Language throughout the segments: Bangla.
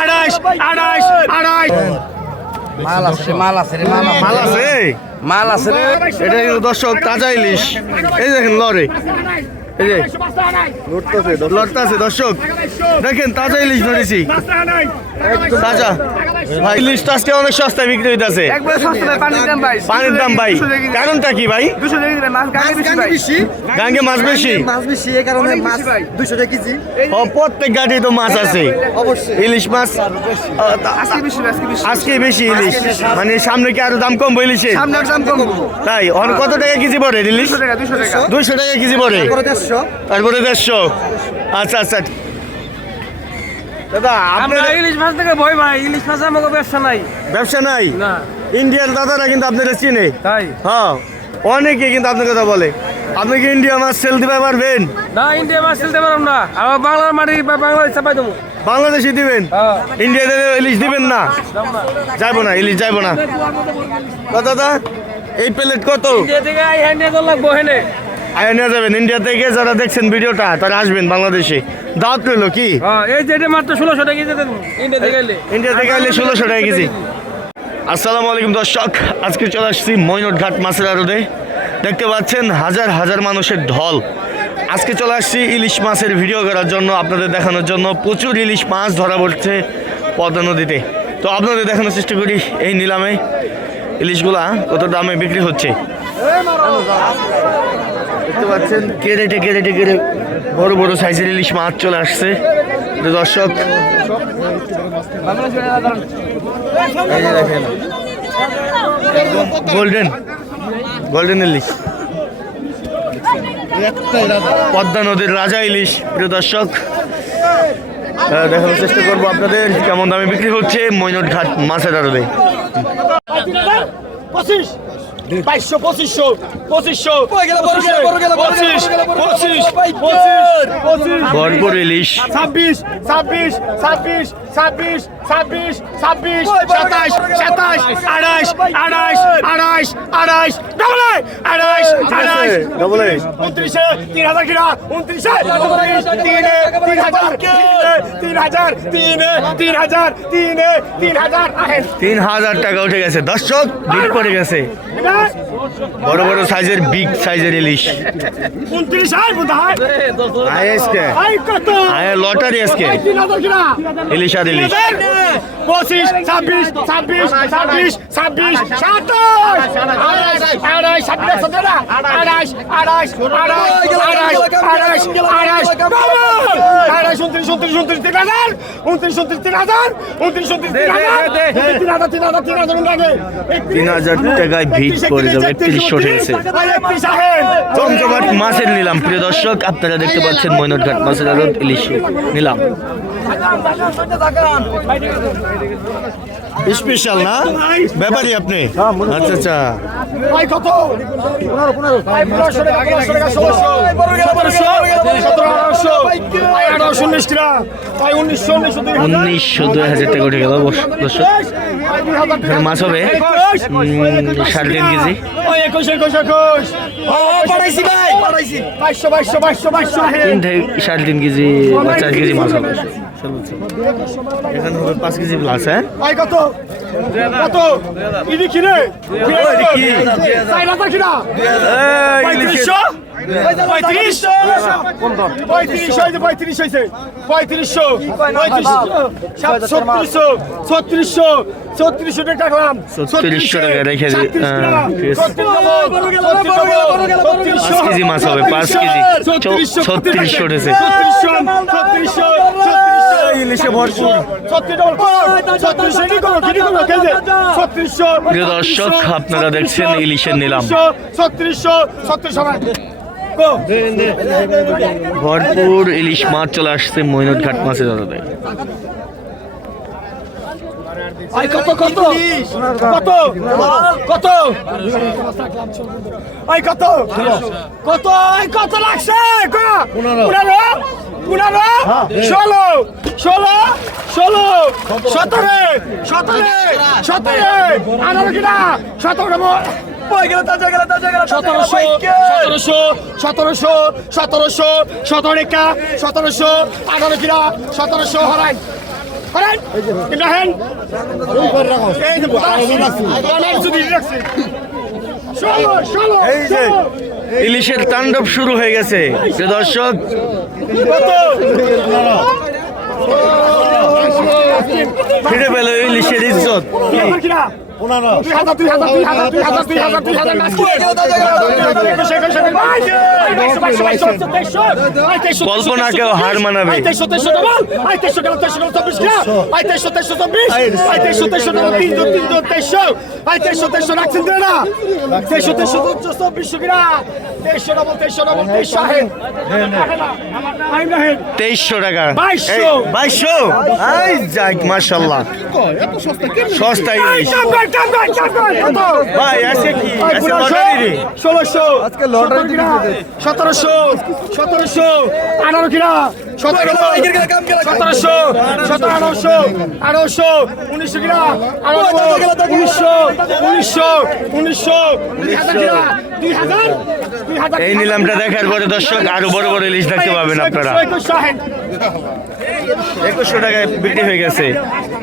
আড়াইশ আড়াইশ আড়াইশ মাল আছে মাল আছে রে মাল মাল আছে? মাল আছে রে। এটা কিন্তু দর্শক তাজা ইলিশ। এই দেখেন লরে। এই যে। লড়তেছে দর্শক। দেখেন তাজা ইলিশ ধরেছি। তাজা। ভাই ইলিশটা আজকে অনেক সস্তায় বিক্রি হইতাছে। একবার সস্তা পানির দাম ভাই। পানির দাম ভাই। কারণটা কি ভাই? টাকা মাছ গাঙ্গে বেশি ভাই। গাঙ্গে মাছ বেশি? মাছ বেশি এই কারণে মাছ দুশো টাকা কেজি। ও প্রত্যেক গাড়ি তো মাছ আছে। অবশ্যই। ইলিশ মাছ আজকে বেশি আজকে বেশি ইলিশ। মানে সামনে কি আরও দাম কমবো ইলিশে? সামনে দাম কম তাই অন কত টাকা কেজি পড়ে ইলিশ? দুশো টাকা কেজি পড়ে। করে দেড়শো। তারপরে দেড়শো। আচ্ছা আচ্ছা। দাদা আমরা ইলিশ মাছ থেকে ভয় ভাই ইলিশ মাছ আমাকে ব্যবসা নাই। ব্যবসা নাই? না। ইন্ডিয়ার দাদারা কিন্তু আপনারা চিনে। তাই? হ্যাঁ অনেকে কিন্তু আপনার কথা বলে। আপনি কি ইন্ডিয়া মাছ সেল দিতে পারবেন? না ইন্ডিয়া মাছ খেলতে পারলাম না। আমার বাংলার মাটি বা বাংলাদেশ চাপাই দেবো। বাংলাদেশে দিবেন? হ্যাঁ। ইন্ডিয়াতে ইলিশ দিবেন না? যাইবো না ইলিশ যাইবো না। দাদা এই প্লেট কত? আয়া নিয়ে যাবেন। ইন্ডিয়া থেকে যারা দেখছেন ভিডিওটা তারা আসবেন বাংলাদেশে। দাওয়াত রইল কি? হ্যাঁ এই যেটা মাত্র ষোলোশো টাকা কেজি ইন্ডিয়া থেকে এলে। ইন্ডিয়া থেকে আইলে ষোলোশো টাকা কেজি। আসসালামু আলাইকুম দর্শক আজকে চলে আসছি মৈনট ঘাট মাছের আড়তে। দেখতে পাচ্ছেন হাজার হাজার মানুষের ঢল। আজকে চলে আসছি ইলিশ মাছের ভিডিও করার জন্য আপনাদের দেখানোর জন্য। প্রচুর ইলিশ মাছ ধরা পড়ছে পদ্মা নদীতে। তো আপনাদের দেখানোর চেষ্টা করি এই নিলামে। ইলিশগুলা কত দামে বিক্রি হচ্ছে? দেখতে পাচ্ছেন কেরেটে কেরেটে কেড়ে বড় বড় সাইজের ইলিশ মাছ চলে আসছে। দর্শক গোল্ডেন গোল্ডেন ইলিশ। পদ্মা নদীর রাজা ইলিশ, প্রিয় দর্শক। দেখানোর চেষ্টা করব আপনাদের, কেমন দামে বিক্রি হচ্ছে মৈনট ঘাট মাছের আড়তে। বাইশশো পঁচিশশো পঁচিশশো পঁচিশ পঁচিশ পঁচিশ ভরপুর ইলিশ ছাব্বিশ ছাব্বিশ ছাব্বিশ ছাব্বিশ ছাব্বিশ ছাব্বিশ সাতাশ সাতাশ আড়াইশ আড়াইশ আড়াইশ আড়াইশ ডবল আড়াইশ আড়াইশ ডবল এ। উনত্রিশে তিন হাজার কিনা উনত্রিশে তিনে তিন হাজার তিনে হাজার তিনে তিন হাজার তিনে তিন হাজার তিন হাজার টাকা উঠে গেছে দর্শক বিল পড়ে গেছে বড় বড় সাইজের বিগ সাইজের ইলিশ। লটারি আজকে ইলিশ আর ইলিশ। পঁচিশ ছাব্বিশ ছাব্বিশ ছাব্বিশ ছাব্বিশ সাতাশ। আড়াইশ আড়াইশ আড়াইশ আড়াইশ উনত্রিশ উনত্রিশ উনত্রিশ তিন হাজার। উনত্রিশ উনত্রিশ তিন হাজার। উনত্রিশ উনত্রিশ তিন হাজার। তিন হাজার তিন হাজার তিন হাজার তিন হাজার টাকায় ভিড়। করে যাবে একত্রিশ চমচমাট মাছের নিলাম প্রিয় দর্শক আপনারা দেখতে পাচ্ছেন মৈনটঘাট মাছের আড়ত ইলিশ নিলাম। স্পেশাল না? ব্যাপারই আপনি? আচ্ছা আচ্ছা। উনিশশো উনিশশো দুই হাজার টাকা উঠে গেল দর্শক। মাছ হবে। সাড়ে তিন কেজি। তিন থেকে সাড়ে তিন কেজি বা চার কেজি মাছ হবে। সর্বোচ্চ। এখানে হবে পাঁচ কেজি প্লাস হ্যাঁ? কত? কি? পঁয়ত্রিশশো? পঁয়ত্রিশ? পঁয়ত্রিশ হয়েছে পঁয়ত্রিশ হয়েছে। পঁয়ত্রিশশো? পঁয়ত্রিশশো? ছত্রিশশো ছত্রিশশো? ছত্রিশশো টাকা রাখলাম ছত্রিশশো টাকা রেখে হ্যাঁ। ছত্রিশশো। কেজি মাছ হবে, পাঁচ কেজি। ছত্রিশশো। ছত্রিশশো, ছত্রিশশো, ছত্রিশশো। ইলিশে ভরপুর। প্রিয় দর্শক, আপনারা দেখছেন ইলিশের নিলাম। ভরপুর ইলিশ মাছ চলে আসছে মৈনটঘাট মাছের আড়তে ভাই কত কত? কত? কত? কত? কত? লাগছে? পনেরো? পনেরো ষোলো ষোলো ষোলো সতেরো। সতেরো সতেরো আঠারো কিনা? সতেরো সতেরোশো সতেরোশো সতেরোশো সতেরোশো সতেরো রেখা সতেরোশো আঠারো কিনা? সতেরোশো হরাই। এই যে আমার যদি রাখছে ষোলো ষোলো ইলিশের তাণ্ডব শুরু হয়ে গেছে। দর্শক ফিরে পেল ইলিশের ইজ্জত। করে কল্পনাকেও হার মানাবে তেইশশো টাকা বাইশশো। বাইশশো মার্শাল্লাহ সস্তা ইলিশ। ভাই আছে কি? আছে লটারি রে। আজকে লটারি কিনা কিনা এই নিলামটা দেখার পরে দর্শক আরও বড় বড় ইলিশ দেখতে পাবেন আপনারা। একুশশো টাকায় বিক্রি হয়ে গেছে।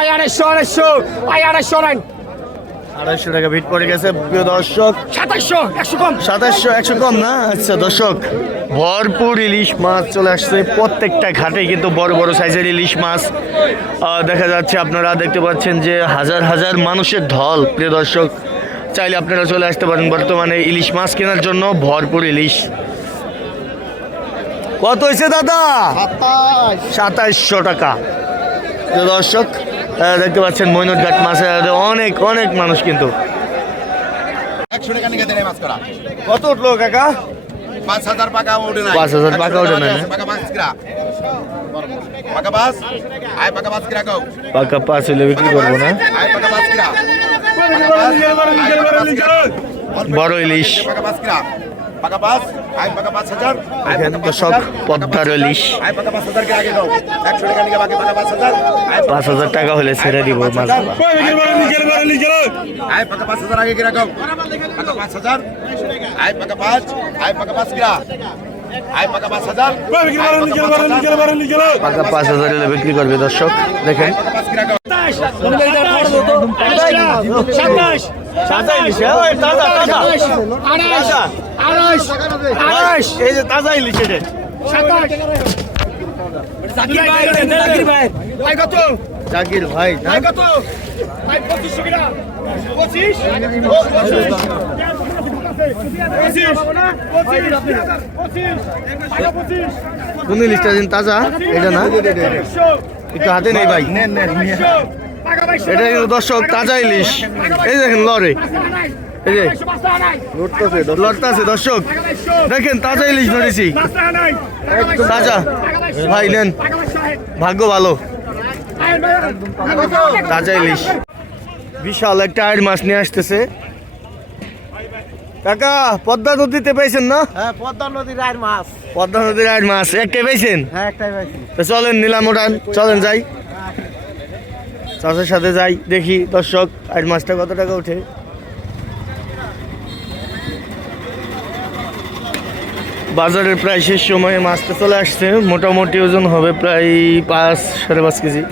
ওই আড়াইশো আড়াইশো ওই আড়াইশো আড়াই আড়াইশো টাকা ভিট পড়ে গেছে প্রিয় দর্শক। সাতাশশো একশো কম। সাতাশশো একশো কম না? আচ্ছা দর্শক ভরপুর ইলিশ মাছ চলে আসছে প্রত্যেকটা ঘাটে কিন্তু বড় বড় সাইজের ইলিশ মাছ দেখা যাচ্ছে আপনারা দেখতে পাচ্ছেন যে হাজার হাজার মানুষের ঢল প্রিয় দর্শক। চাইলে আপনারা চলে আসতে পারেন বর্তমানে ইলিশ মাছ কেনার জন্য ভরপুর ইলিশ। কত হয়েছে দাদা? সাতাইশশো টাকা। প্রিয় দর্শক দেখতে পাচ্ছেন মৈনটঘাট মাছের আড়তে অনেক অনেক মানুষ কিন্তু। মাছ কত উঠল কাকা? পাঁচ হাজার পাকা ওঠে না পাঁচ হাজার পাকা ওঠে না? পাকা পাঁচ পাকা পাঁচ? আয় পাকা পাঁচ কিরা কাউ পাকা পাঁচ হলে বিক্রি করব না। আয় পাকা পাঁচ কিরা। বড় ইলিশ। পাকা পাঁচ কিরা। পাকা পাঁচ আয় পাকা পাঁচ হাজার পদ্মার ইলিশ পাঁচ টাকা নিকে বাকি পাঁচ হাজার আয় পাঁচ হাজার টাকা হলে ছেড়ে দিব মাছগুলো আয় পাকা পাঁচ হাজার আগে পাঁচ হাজার আয় পাকা পাঁচ আয় পাকা পাঁচ কিরা আয় পাকা পাঁচ হাজার বিক্রি করবে দর্শক দেখেন। সাতাশ সাতাশ আড়াইশ। এই যে সাতাশ। জাকির ভাই ভাই। কত? জাকির ভাই ভাই কত? ভাই পঁচিশ ও, পঁচিশ? পঁচিশ পঁচিশ। পঁচিশ। ভাই পঁচিশ। কোন ইলিশটা দিন তাজা? এটা না? একটু হাতে নেই ভাই। এটা কিন্তু দর্শক তাজা ইলিশ এই দেখেন লরে। এই যে দর্শক। দেখেন তাজা ইলিশ ধরেছি। তাজা। ভাই নেন। ভাগ্য ভালো। তাজা ইলিশ। বিশাল একটা আয়ের মাছ নিয়ে আসতেছে। কাকা পদ্মা নদীতে পেয়েছেন না? হ্যাঁ পদ্মা নদীর আর মাছ। পদ্মা নদীর আয়ের মাছ। একটাই পেয়েছেন? হ্যাঁ একটাই পাইছি তো চলেন নিলাম ওঠান চলেন যাই। চাষের সাথে যাই দেখি দর্শক আয়ের মাছটা কত টাকা ওঠে? বাজারের প্রায় শেষ সময়ে মাছটা চলে আসছে। মোটামুটি ওজন হবে প্রায় পাঁচ সাড়ে পাঁচ কেজি।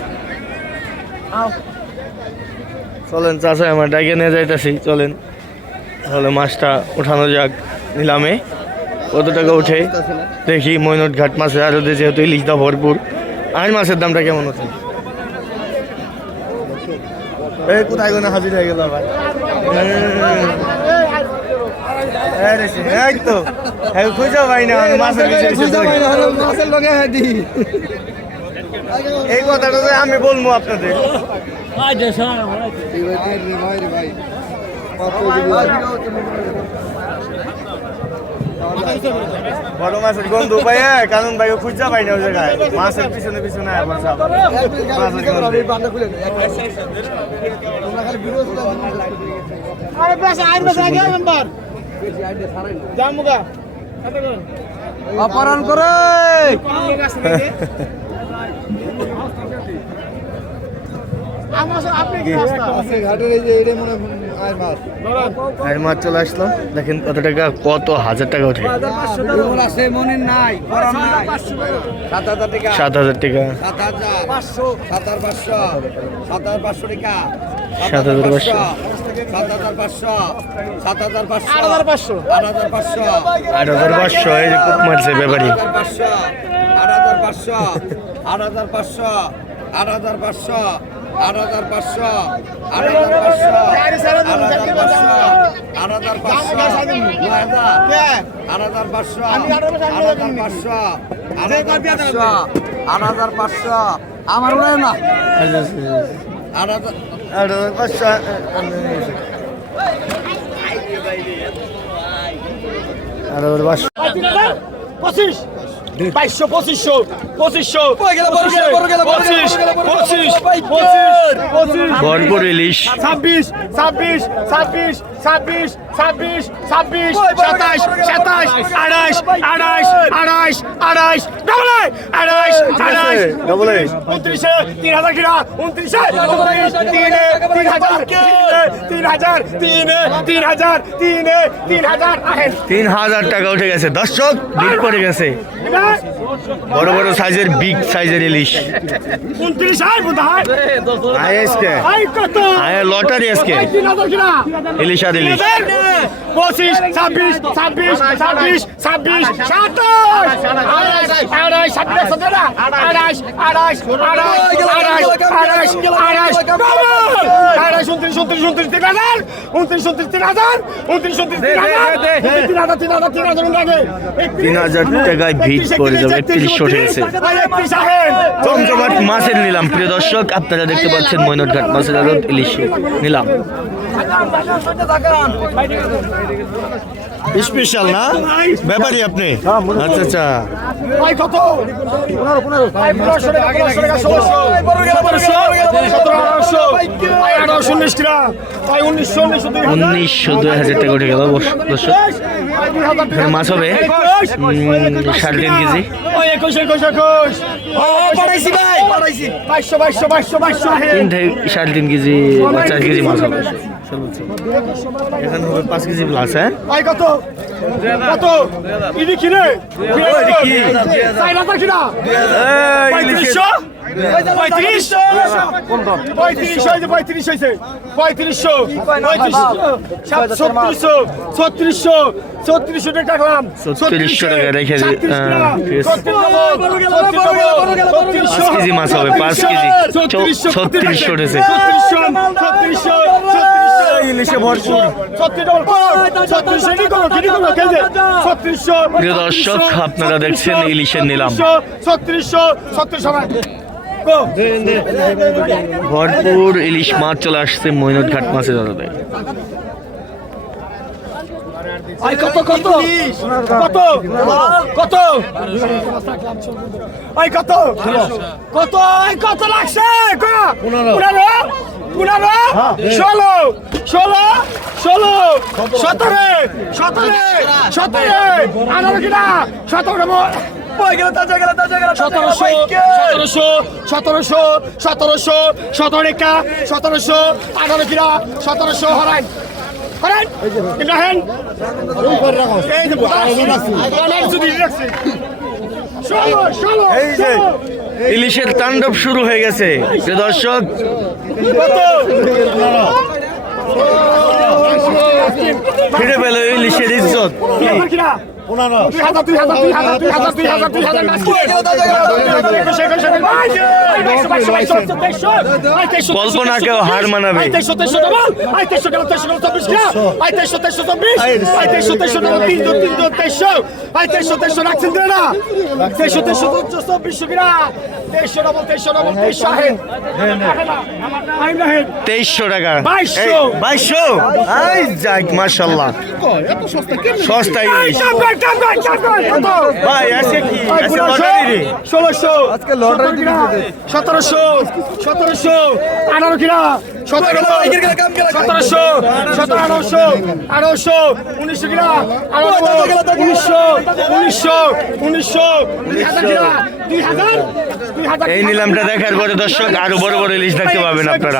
চলেন চাষা আমার ডাকে নিয়ে যাইতেছি। চলেন তাহলে মাছটা ওঠানো যাক। নিলামে। কত টাকা ওঠে? দেখি মৈনট ঘাট মাছের আরও যেহেতু ইলিশটা ভরপুর। আর মাছের দামটা কেমন আছে? কোথায় কোনো হাজির হয়ে গেল ভাই এই তো খুঁজো ভাই না মাছের। মাছের লগে হ্যাঁ এই কথাটা তো আমি বলব আপনাদের বড় মাছের গন্ধ পাই কারণ ভাই খুঁজা পাই না ওই জায়গায় মাছের পিছনে পিছনে মাছের। অপহরণ করে। চলে আসলো। দেখেন কত টাকা কত হাজার টাকা ওঠে সাত হাজার টাকা। সাত হাজার পাঁচশো। সাত হাজার পাঁচশো। সাত হাজার পাঁচশো সাত হাজার পাঁচশো। আট হাজার পাঁচশো আট হাজার পাঁচশো আট হাজার পাঁচশো এই কুক মারছে ব্যাপারী আট হাজার পাঁচশো আট হাজার পাঁচশো আট হাজার পাঁচশো আট হাজার পাঁচশো আট হাজার পাঁচশো আট হাজার পাঁচশো আট হাজার পাঁচশো আট হাজার পাঁচশো আট হাজার পাঁচশো আট হাজার পাঁচশো আমার না আট হাজার পঁচিশ বাইশশো পঁচিশশো পঁচিশশো ছাব্বিশ ছাব্বিশ ছাব্বিশ ছাব্বিশ ছাব্বিশ ছাব্বিশ ছাব্বিশ সাতাশ সাতাশ আড়াইশ আড়াইশ আড়াইশ আড়াইশ ডবল আড়াইশ আড়াইশ A। উনত্রিশে তিন হাজার কিনা উনত্রিশে তিনে তিন হাজার তিন হাজার তিনে তিন হাজার তিনে তিন হাজার তিন হাজার টাকা উঠে গেছে। দর্শক বিল পড়ে গেছে। বড় বড় সাইজের বিগ সাইজের ইলিশ। উনত্রিশ আয় বোধ হয় আইএসকে আয় কত? আয় লটারি আজকে। ইলিশ আর ইলিশ। পঁচিশ ছাব্বিশ ছাব্বিশ ছাব্বিশ ছাব্বিশ সাতাশ আড়াইশ আড়াইশ আড়াইশ আড়াইশ আড়াইশ আড়াইশ আড়াইশ উনত্রিশ উনত্রিশ উনত্রিশ তিন হাজার উনত্রিশ উনত্রিশ তিন হাজার উনত্রিশ উনত্রিশ তিন হাজার তিন হাজার তিন হাজার তিন হাজার তিন হাজার টাকায় ভিড় করে যাবে একত্রিশশো উঠে গেছে একত্রিশ আহেন চমচমাট মাছের নিলাম প্রিয় দর্শক আপনারা দেখতে পাচ্ছেন মৈনটঘাট মাছের আড়ত ইলিশ নিলাম স্পেশাল না? ব্যাপারই আপনি। আচ্ছা আচ্ছা। কত? মাছ হবে? সাড়ে তিন কেজি। সাড়ে তিন কেজি চার কেজি মাছ হবে। সর্বোচ্চ এখানে হবে পাঁচ কেজি প্লাস হ্যাঁ? কত? কত? কিনে? কিনা পঁয়ত্রিশশো পঁয়ত্রিশশো পঁয়ত্রিশ হয়েছে। পঁয়ত্রিশশো। পঁয়ত্রিশশো। ছত্রিশশো ছত্রিশশো। ছত্রিশশো টাকা রাখলাম ছত্রিশশো টাকা রেখে ছত্রিশশো কেজি মাছ হবে পাঁচ কেজি। ছত্রিশশো। রেখে ছত্রিশশো। ছত্রিশশো। ইলিশে ভরপুর। প্রিয় দর্শক আপনারা দেখছেন ইলিশের নিলাম। ছত্রিশশো। ছত্রিশশো। ভরপুর ইলিশ মাছ চলে আসছে মৈনটঘাট মাছের আড়তে আই কত কত? কত? কত? কত? কত? কত লাগছে? পনেরো। পনেরো? ষোলো? ষোলো? ষোলো? সতেরো? সতেরো? সতেরো? আঠারো কিনা? সতেরো সতেরোশো সতেরোশো সতেরোশো সতেরোশো সতেরোশো আঠারো সতেরোশো হরাই। ইলিশের তাণ্ডব শুরু হয়ে গেছে। দর্শক ফিরে পেল ইলিশের ইজ্জত। কল্পনা কেউ হার মানাবে তেইশশো টাকা বাইশশো সস্তা ষোলোশো আজকে লটারি সতেরোশো সতেরোশো আঠারো কিনা সতেরো সতেরোশো সতেরো আঠারোশো আঠারোশো উনিশশো কিনা উনিশশো উনিশশো উনিশশো দুই হাজার এই নিলামটা দেখার পরে দর্শক আরও বড় বড় ইলিশ দেখতে পাবেন আপনারা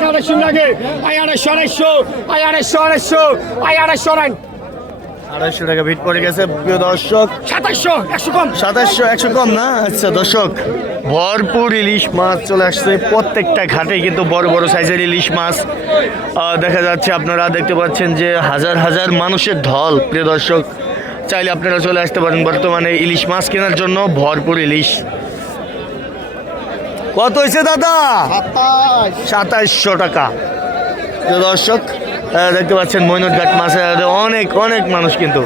টাকা আড়াইশো লাগে। ওই আড়াইশো আড়াইশো ওই আড়াইশো আড়াইশো ওই আড়াইশো আড়াই আড়াইশো টাকা ভিট পড়ে গেছে প্রিয় দর্শক। সাতাশশো একশো কম। সাতাশশো একশো কম না? আচ্ছা দর্শক ভরপুর ইলিশ মাছ চলে আসছে। প্রত্যেকটা ঘাটে কিন্তু বড় বড় সাইজের ইলিশ মাছ। দেখা যাচ্ছে আপনারা দেখতে পাচ্ছেন যে হাজার হাজার মানুষের ঢল প্রিয় দর্শক। চাইলে আপনারা চলে আসতে পারেন বর্তমানে ইলিশ মাছ কেনার জন্য ভরপুর ইলিশ। কত হয়েছে দাদা? সাতাইশশো টাকা। দর্শক দেখতে পাচ্ছেন মৈনট ঘাট মাছের অনেক অনেক মানুষ কিন্তু